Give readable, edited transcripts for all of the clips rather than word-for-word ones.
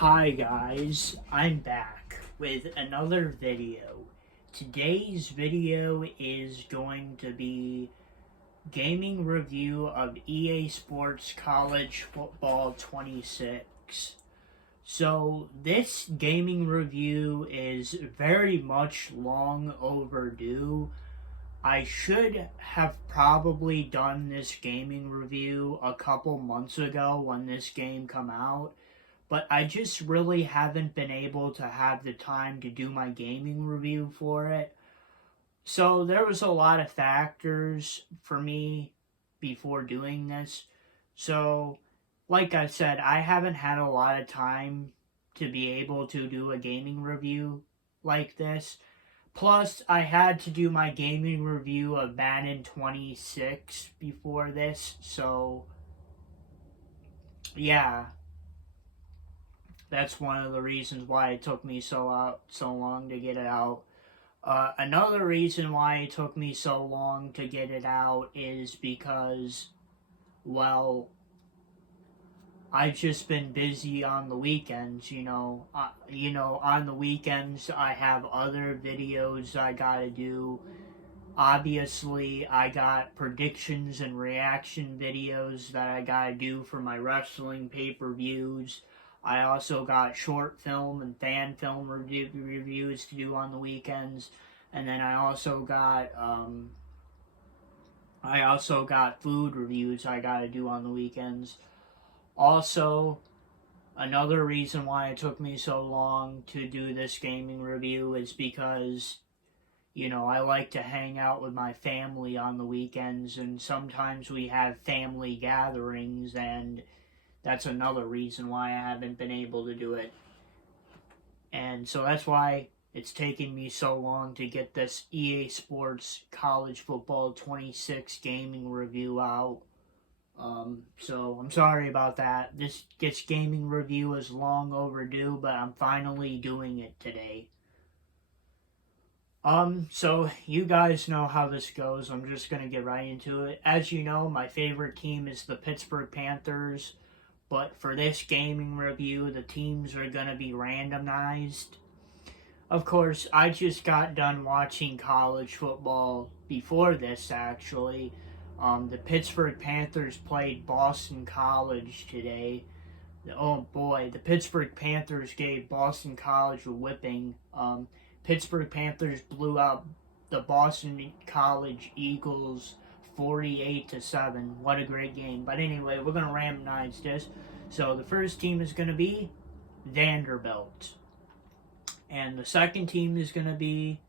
Hi guys, I'm back with another video. Today's video is going to be gaming review of EA Sports College Football 26. So this gaming review is very much long overdue. I should have probably done this gaming review a couple months ago when this game come out, but I just really haven't been able to have the time to do my gaming review for it. So there was a lot of factors for me before doing this. So, like I said, I haven't had a lot of time to be able to do a gaming review like this. Plus, I had to do my gaming review of Madden 26 before this. So, yeah, that's one of the reasons why it took me so long to get it out. Another reason why it took me so long to get it out is because, well, I've just been busy on the weekends. On the weekends I have other videos I gotta do. Obviously, I got predictions and reaction videos that I gotta do for my wrestling pay-per-views. I also got short film and fan film reviews to do on the weekends, and then I also got food reviews I gotta do on the weekends. Also, another reason why it took me so long to do this gaming review is because I like to hang out with my family on the weekends, and sometimes we have family gatherings, and that's another reason why I haven't been able to do it. And so that's why it's taken me so long to get this EA Sports College Football 26 gaming review out. So I'm sorry about that. This gaming review is long overdue, but I'm finally doing it today. So you guys know how this goes. I'm just gonna get right into it. As you know, my favorite team is the Pittsburgh Panthers, but for this gaming review, the teams are gonna be randomized. Of course, I just got done watching college football before this, actually. The Pittsburgh Panthers played Boston College today. Oh boy, the Pittsburgh Panthers gave Boston College a whipping. Pittsburgh Panthers blew out the Boston College Eagles 48-7. What a great game. But anyway, we're going to randomize this. So the first team is going to be Vanderbilt. And the second team is going to be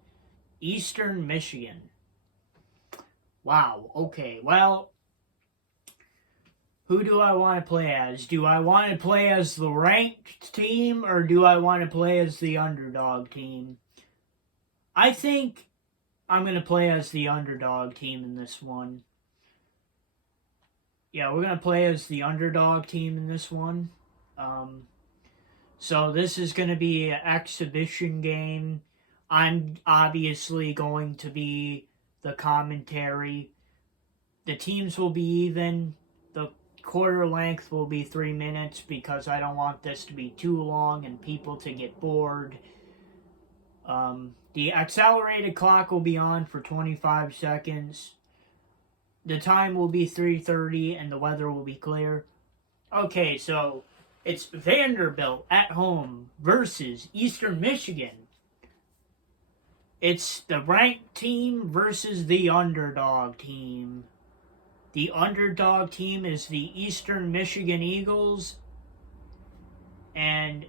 Eastern Michigan. Wow, okay. Well, who do I want to play as? Do I want to play as the ranked team, or do I want to play as the underdog team? I think I'm going to play as the underdog team in this one. Yeah, we're going to play as the underdog team in this one. So this is going to be an exhibition game. I'm obviously going to be the commentary. The teams will be even. The quarter length will be 3 minutes because I don't want this to be too long and people to get bored. The accelerated clock will be on for 25 seconds. The time will be 3:30 and the weather will be clear. Okay, so it's Vanderbilt at home versus Eastern Michigan. It's the ranked team versus the underdog team. The underdog team is the Eastern Michigan Eagles, and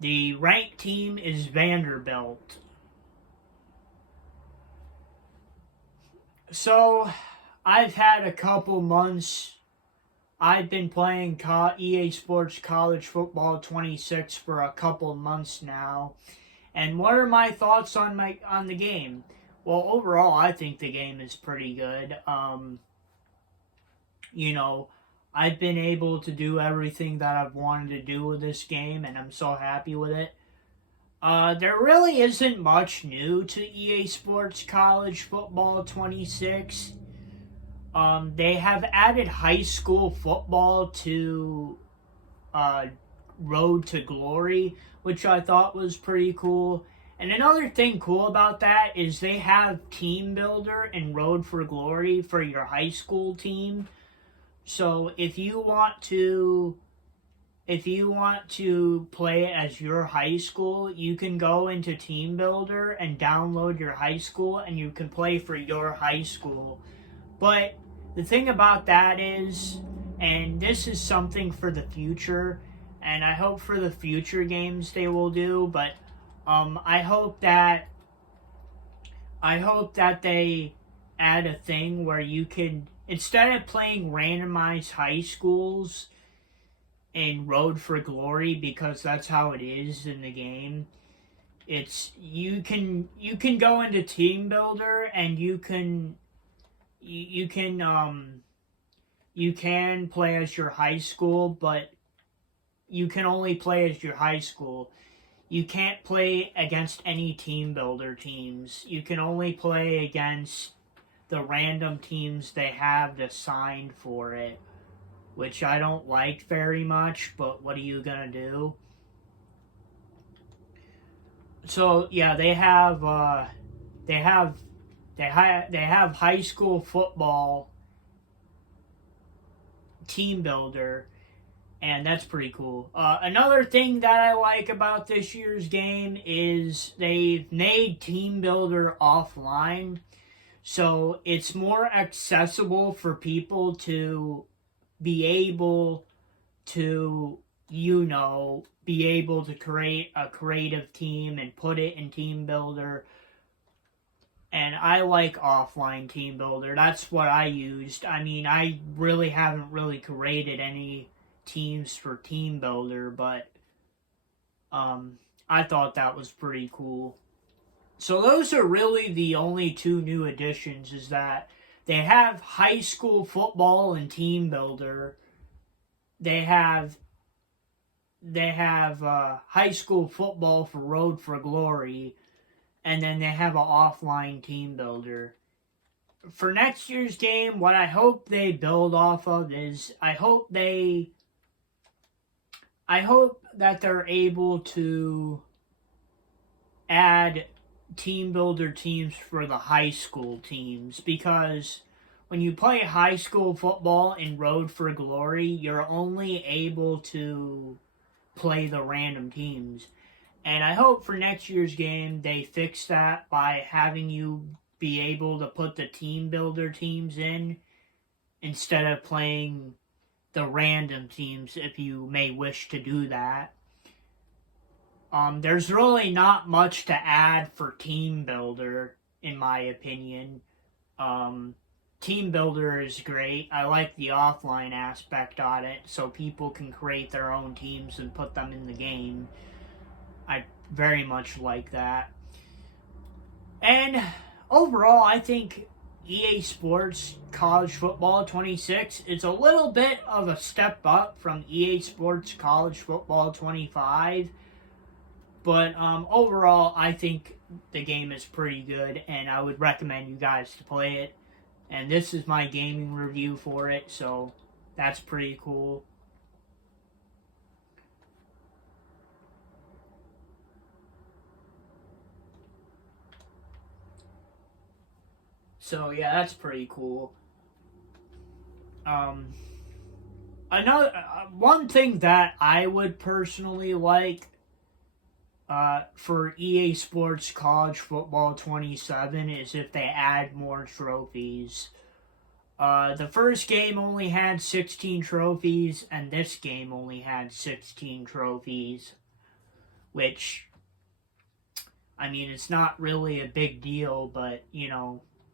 the ranked team is Vanderbilt. So, I've had a couple months. I've been playing EA Sports College Football 26 for a couple months now. And what are my thoughts on the game? Well, overall, I think the game is pretty good. I've been able to do everything that I've wanted to do with this game, and I'm so happy with it. There really isn't much new to EA Sports College Football 26. They have added high school football to Road to Glory, which I thought was pretty cool. And another thing cool about that is they have Team Builder and Road for Glory for your high school team. So if you want to play as your high school, you can go into Team Builder and download your high school and you can play for your high school. But the thing about that is, and this is something for the future, and I hope for the future games they will do, but I hope that they add a thing where you can, instead of playing randomized high schools in Road for Glory, because that's how it is in the game, it's you can go into Team Builder and you can play as your high school, but you can only play as your high school. You can't play against any Team Builder teams. You can only play against the random teams they have assigned for it, which I don't like very much, but what are you gonna do? So yeah, they have high school football Team Builder, and that's pretty cool. Another thing that I like about this year's game is they've made Team Builder offline, so it's more accessible for people to be able to, create a creative team and put it in Team Builder. And I like offline Team Builder. That's what I used. I mean, I really haven't created any teams for Team Builder, but I thought that was pretty cool. So those are really the only two new additions, is that they have high school football and Team Builder. They have high school football for Road for Glory, and then they have an offline Team Builder. For next year's game, what I hope they build off of is I hope that they're able to add Team Builder teams for the high school teams, because when you play high school football in Road for Glory, you're only able to play the random teams. And I hope for next year's game they fix that by having you be able to put the Team Builder teams in instead of playing the random teams, if you may wish to do that. There's really not much to add for Team Builder, in my opinion. Team Builder is great. I like the offline aspect on it, so people can create their own teams and put them in the game. I very much like that. And overall, I think EA Sports College Football 26 is a little bit of a step up from EA Sports College Football 25. But overall, I think the game is pretty good, and I would recommend you guys to play it. And this is my gaming review for it, so that's pretty cool. So yeah, that's pretty cool. Another one thing that I would personally like for EA Sports College Football 27 is if they add more trophies. The first game only had 16 trophies, and this game only had 16 trophies, which, I mean, it's not really a big deal, but,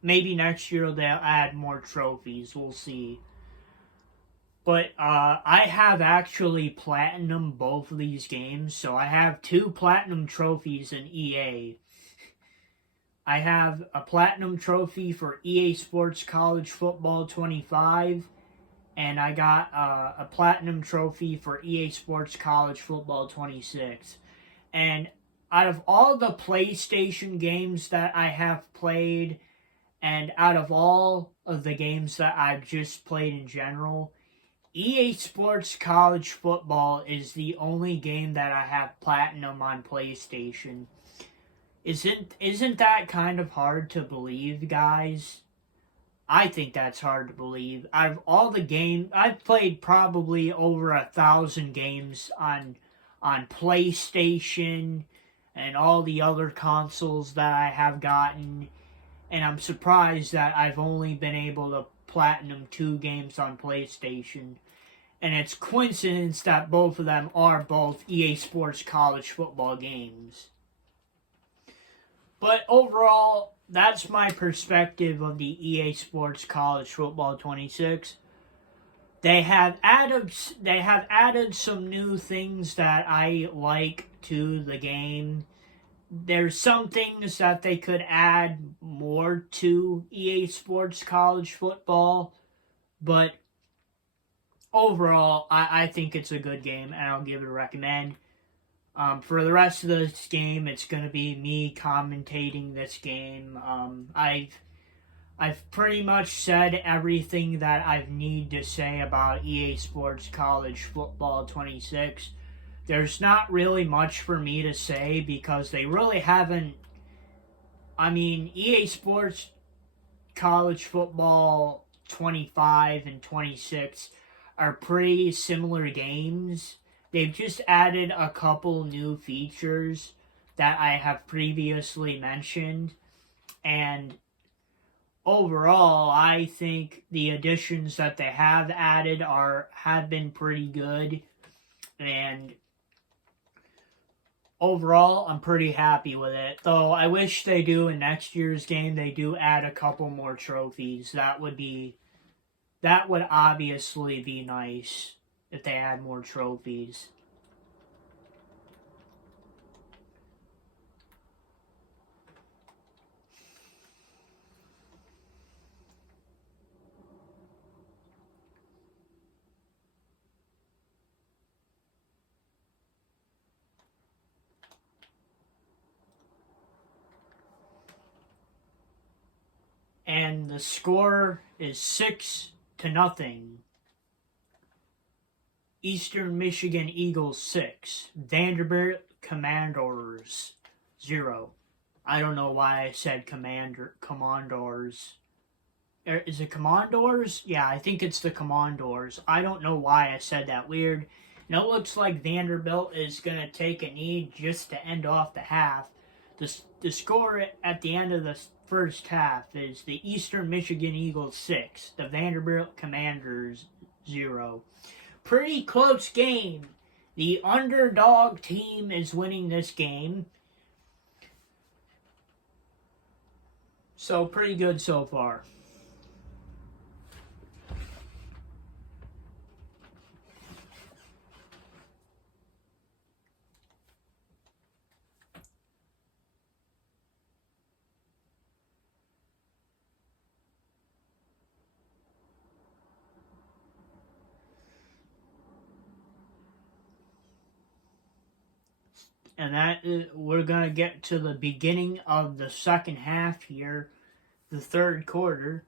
maybe next year they'll add more trophies. We'll see. But I have actually platinum both of these games, so I have 2 platinum trophies in EA. I have a platinum trophy for EA Sports College Football 25, and I got a platinum trophy for EA Sports College Football 26. And out of all the PlayStation games that I have played, and out of all of the games that I've just played in general, EA Sports College Football is the only game that I have platinum on PlayStation. Isn't that kind of hard to believe, guys? I think that's hard to believe. I've played probably over 1,000 games on PlayStation and all the other consoles that I have gotten, and I'm surprised that I've only been able to platinum 2 games on PlayStation. And it's coincidence that both of them are both EA Sports College Football games. But overall, that's my perspective of the EA Sports College Football 26. They have added some new things that I like to the game. There's some things that they could add more to EA Sports College Football, but overall, I think it's a good game, and I'll give it a recommend. For the rest of this game, it's going to be me commentating this game. I've pretty much said everything that I need to say about EA Sports College Football 26. There's not really much for me to say because they really haven't. I mean, EA Sports College Football 25 and 26 are pretty similar games. They've just added a couple new features that I have previously mentioned, and overall, I think the additions that they have added have been pretty good, and overall, I'm pretty happy with it. Though I wish they do in next year's game, they do add a couple more trophies. That would obviously be nice if they add more trophies. And the score is 6-0. Eastern Michigan Eagles 6. Vanderbilt Commanders 0. I don't know why I said Commanders. Is it Commanders? Yeah, I think it's the Commanders. I don't know why I said that weird. And it looks like Vanderbilt is going to take a knee just to end off the half. The score at the end of the first half is the Eastern Michigan Eagles 6, the Vanderbilt Commanders 0. Pretty close game. The underdog team is winning this game. So pretty good so far. And we're going to get to the beginning of the second half here, the third quarter.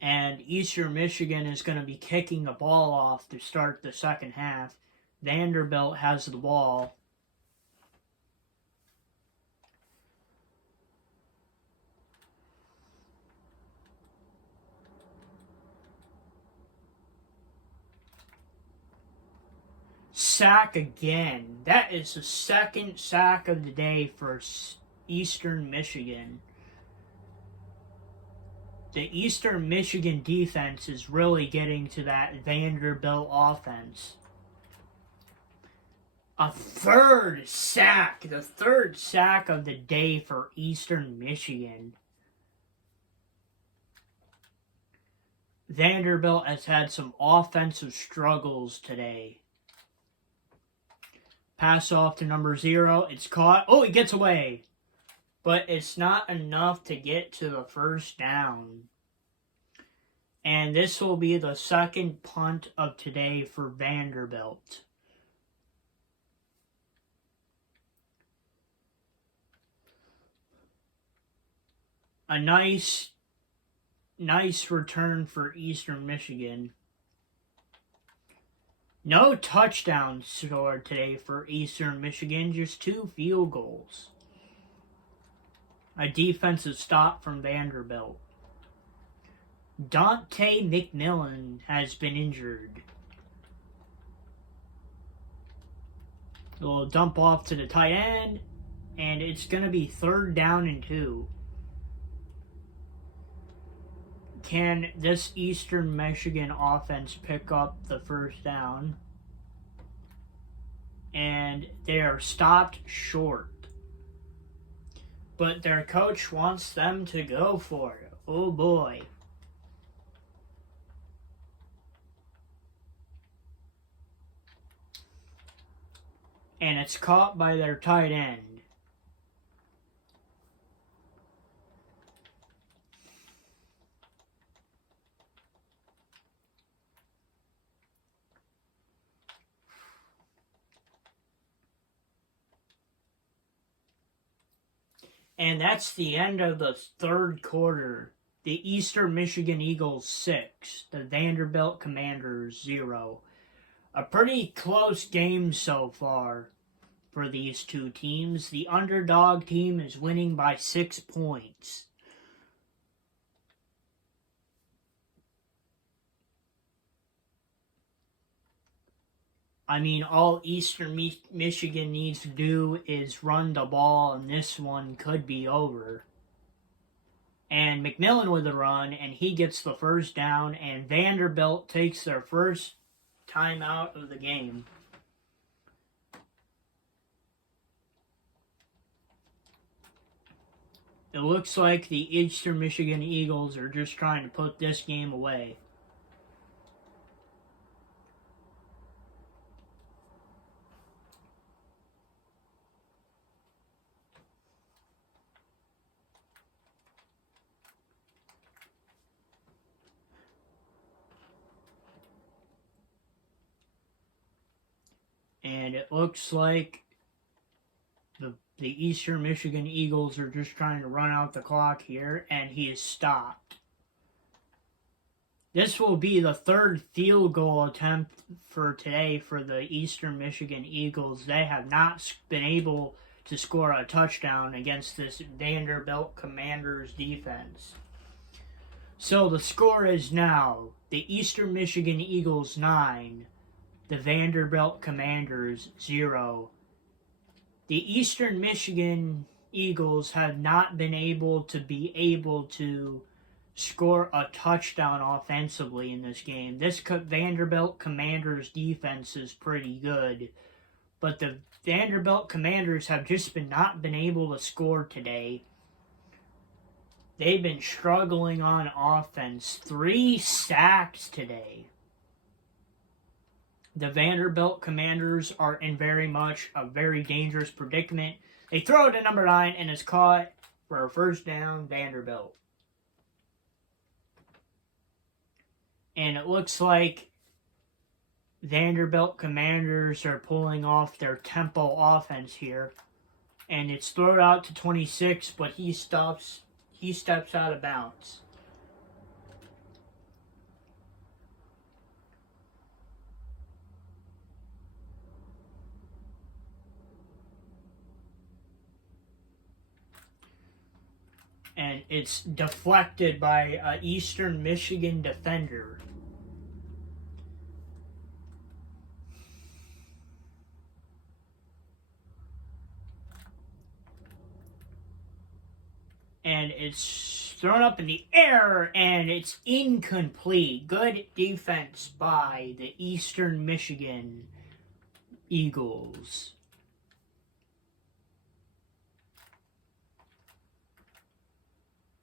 And Eastern Michigan is going to be kicking the ball off to start the second half. Vanderbilt has the ball. Sack again. That is the second sack of the day for Eastern Michigan. The Eastern Michigan defense is really getting to that Vanderbilt offense. A third sack. The third sack of the day for Eastern Michigan. Vanderbilt has had some offensive struggles today. Pass off to number 0. It's caught. Oh, he gets away. But it's not enough to get to the first down. And this will be the second punt of today for Vanderbilt. A nice return for Eastern Michigan. No touchdowns scored today for Eastern Michigan, just 2 field goals. A defensive stop from Vanderbilt. Dante McMillan has been injured. A little dump off to the tight end, and it's going to be 3rd down and 2. Can this Eastern Michigan offense pick up the 1st down? And they are stopped short. But their coach wants them to go for it. Oh boy. And it's caught by their tight end. And that's the end of the 3rd quarter. The Eastern Michigan Eagles 6, the Vanderbilt Commanders 0. A pretty close game so far for these two teams. The underdog team is winning by 6 points. I mean, all Eastern Michigan needs to do is run the ball, and this one could be over. And McMillan with the run, and he gets the 1st down, and Vanderbilt takes their first time out of the game. It looks like the Eastern Michigan Eagles are just trying to put this game away. And it looks like the Eastern Michigan Eagles are just trying to run out the clock here, and he is stopped. This will be the 3rd field goal attempt for today for the Eastern Michigan Eagles. They have not been able to score a touchdown against this Vanderbilt Commanders defense. So the score is now the Eastern Michigan Eagles 9, the Vanderbilt Commanders 0. The Eastern Michigan Eagles have not been able to score a touchdown offensively in this game. This Vanderbilt Commanders defense is pretty good, but the Vanderbilt Commanders have just not been able to score today. They've been struggling on offense. 3 sacks today. The Vanderbilt Commanders are in very much a very dangerous predicament. They throw it to number 9, and it's caught for a 1st down, Vanderbilt. And it looks like Vanderbilt Commanders are pulling off their tempo offense here. And it's thrown out to 26, but he steps out of bounds. And it's deflected by an Eastern Michigan defender. And it's thrown up in the air, and it's incomplete. Good defense by the Eastern Michigan Eagles.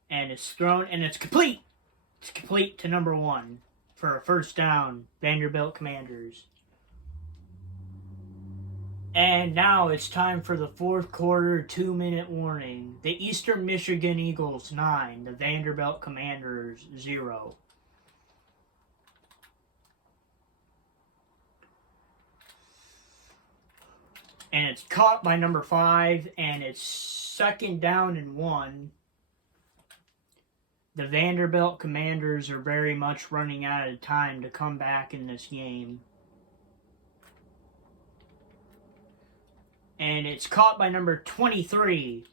And it's thrown, and it's complete. It's complete to number 1 for a 1st down, Vanderbilt Commanders. And now it's time for the 4th quarter 2-minute warning. The Eastern Michigan Eagles 9, the Vanderbilt Commanders 0. And it's caught by number 5, and it's 2nd down and 1. the Vanderbilt Commanders are very much running out of time to come back in this game. And it's caught by number 23.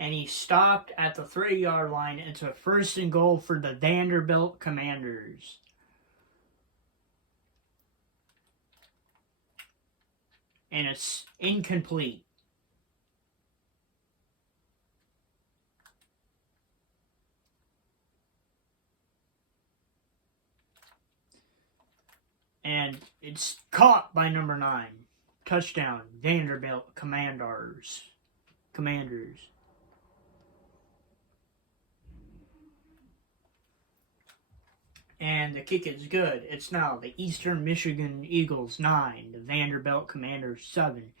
And he stopped at the 3-yard line. It's a 1st and goal for the Vanderbilt Commanders. And it's incomplete. And it's caught by number 9. Touchdown, Vanderbilt Commanders. And the kick is good. It's now the Eastern Michigan Eagles 9, the Vanderbilt Commanders 7.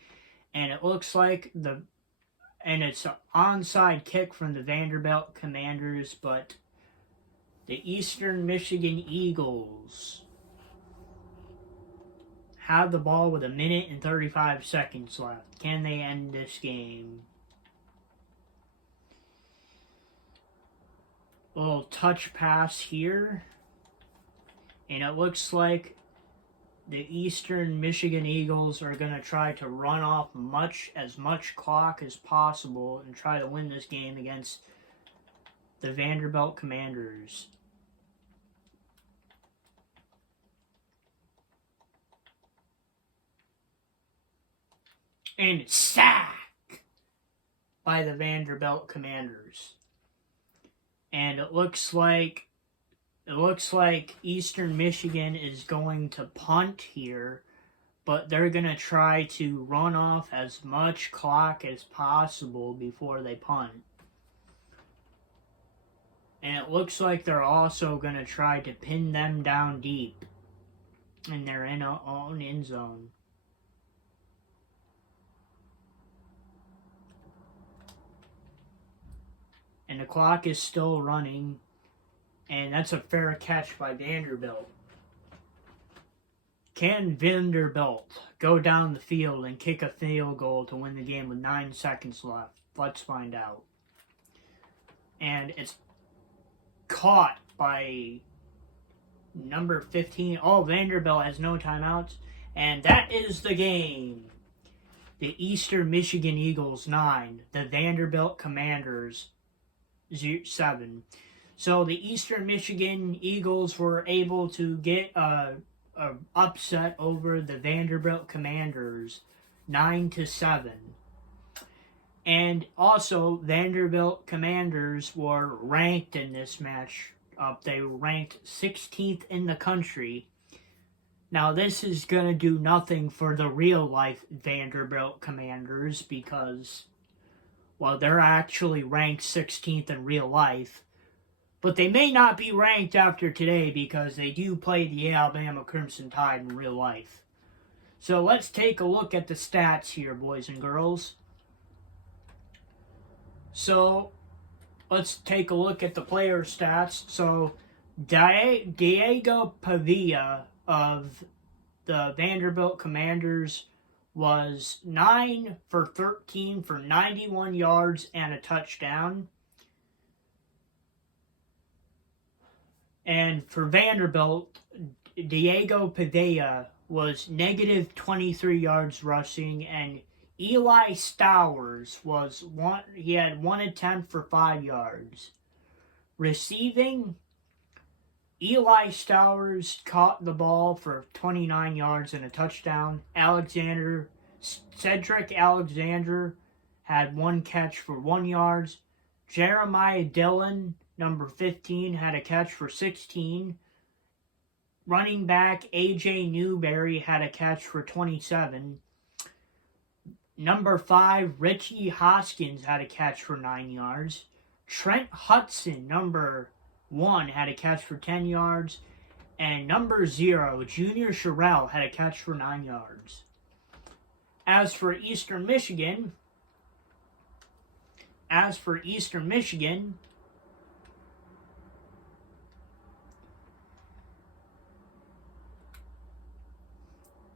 And it looks like it's an onside kick from the Vanderbilt Commanders, but the Eastern Michigan Eagles have the ball with 1 minute and 35 seconds left. Can they end this game? A little touch pass here. And it looks like the Eastern Michigan Eagles are going to try to run off as much clock as possible and try to win this game against the Vanderbilt Commanders. And sack by the Vanderbilt Commanders. And it looks like Eastern Michigan is going to punt here, but they're going to try to run off as much clock as possible before they punt. And it looks like they're also going to try to pin them down deep, and they're in their own end zone. And the clock is still running. And that's a fair catch by Vanderbilt. Can Vanderbilt go down the field and kick a field goal to win the game with 9 seconds left? Let's find out. And it's caught by number 15. Oh, Vanderbilt has no timeouts. And that is the game. The Eastern Michigan Eagles 9. The Vanderbilt Commanders 7. So the Eastern Michigan Eagles were able to get a upset over the Vanderbilt Commanders 9-7. And also, Vanderbilt Commanders were ranked in this match. They were ranked 16th in the country. Now, this is going to do nothing for the real-life Vanderbilt Commanders because, well, they're actually ranked 16th in real life. But they may not be ranked after today because they do play the Alabama Crimson Tide in real life. So let's take a look at the stats here, boys and girls. So let's take a look at the player stats. So Diego Pavia of the Vanderbilt Commanders was 9 for 13 for 91 yards and a touchdown. And for Vanderbilt, Diego Pavia was negative 23 yards rushing, and Eli Stowers he had 1 attempt for 5 yards. Receiving, Eli Stowers caught the ball for 29 yards and a touchdown. Cedric Alexander had 1 catch for 1 yard. Jeremiah Dillon, number 15, had a catch for 16. Running back A.J. Newberry had a catch for 27. Number 5, Richie Hoskins had a catch for 9 yards. Trent Hudson, number 1, had a catch for 10 yards. And number 0, Junior Sherrill, had a catch for 9 yards. As for Eastern Michigan,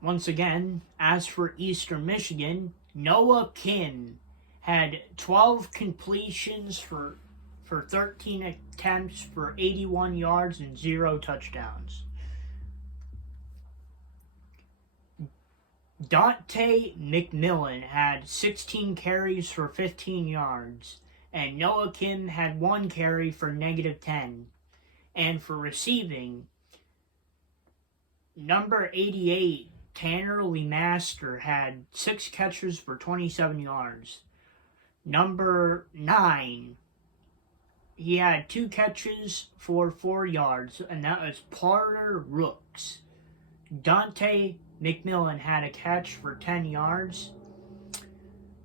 once again, as for Eastern Michigan, Noah Kinn had 12 completions for for 13 attempts for 81 yards and 0 touchdowns. Dante McMillan had 16 carries for 15 yards, and Noah Kim had 1 carry for -10. And for receiving, number 88, Tanner Lemaster, had 6 catches for 27 yards. Number 9, he had 2 catches for 4 yards, and that was Porter Rooks. Dante McMillan had a catch for 10 yards.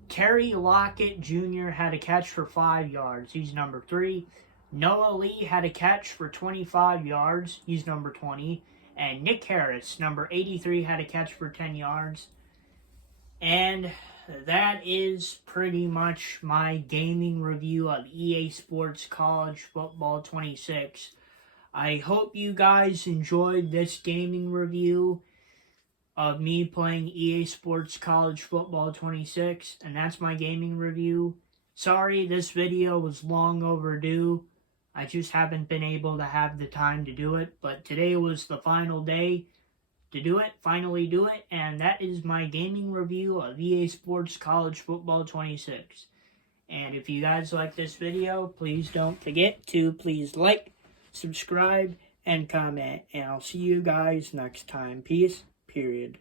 Terry Lockett Jr. had a catch for 5 yards. He's number 3. Noah Lee had a catch for 25 yards. He's number 20. And Nick Harris, number 83, had a catch for 10 yards. And that is pretty much my gaming review of EA Sports College Football 26. I hope you guys enjoyed this gaming review of me playing EA Sports College Football 26, and that's my gaming review. Sorry this video was long overdue. I just haven't been able to have the time to do it, but today was the final day to do it, finally do it, and that is my gaming review of EA Sports College Football 26. And if you guys like this video, please don't forget to please like, subscribe, and comment, and I'll see you guys next time. Peace, period.